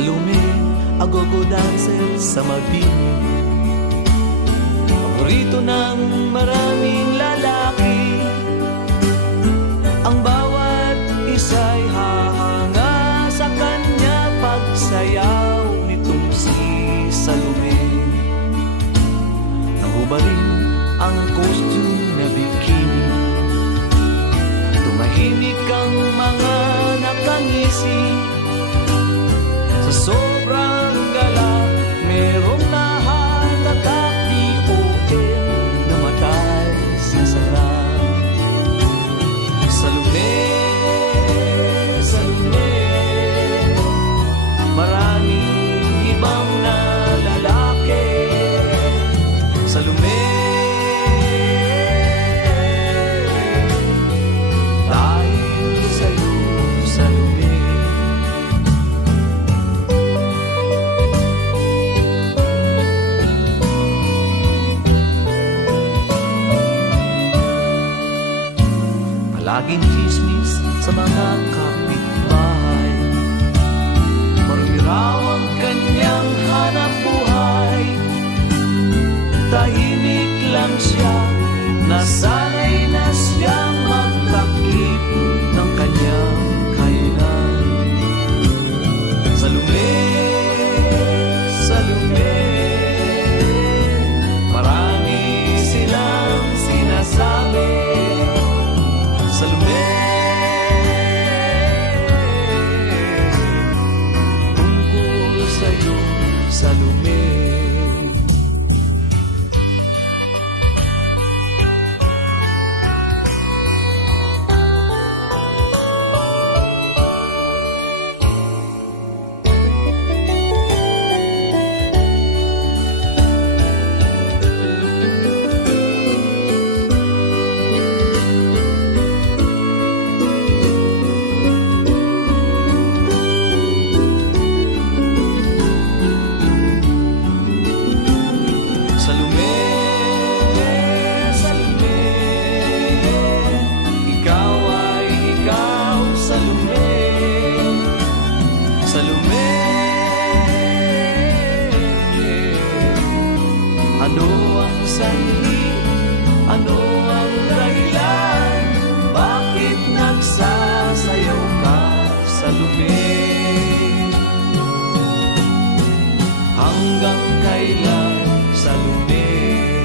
Salome, agogo dancer sa mabini. Paborito ng maraming lalaki. Ang bawat isa'y hahanga sa kanya pagsayaw nitong si Salome. Nahubarin ang costume na bikini. Tumahimik ang mga nakangisi. Sa sobrang galak, merong nahalatak ni O.M. namatay sa sarap. Salome, Salome, maraming ibang na lalaki. Salome, dahil sa'yo, Salome. Laging chismis sa mga kapitbahay. Marami raw ang kanyang hanap buhay. Tahimik lang siya, nasanay na siyang magtakip ng kanyang kainan. Salome, Salome, marami silang sinasabi. Salome, tungkol sa'yo, Salome. Ano ang sanhi? Ano ang dahilan? Bakit nagsasayaw ka, Salome? Hanggang kailan, Salome?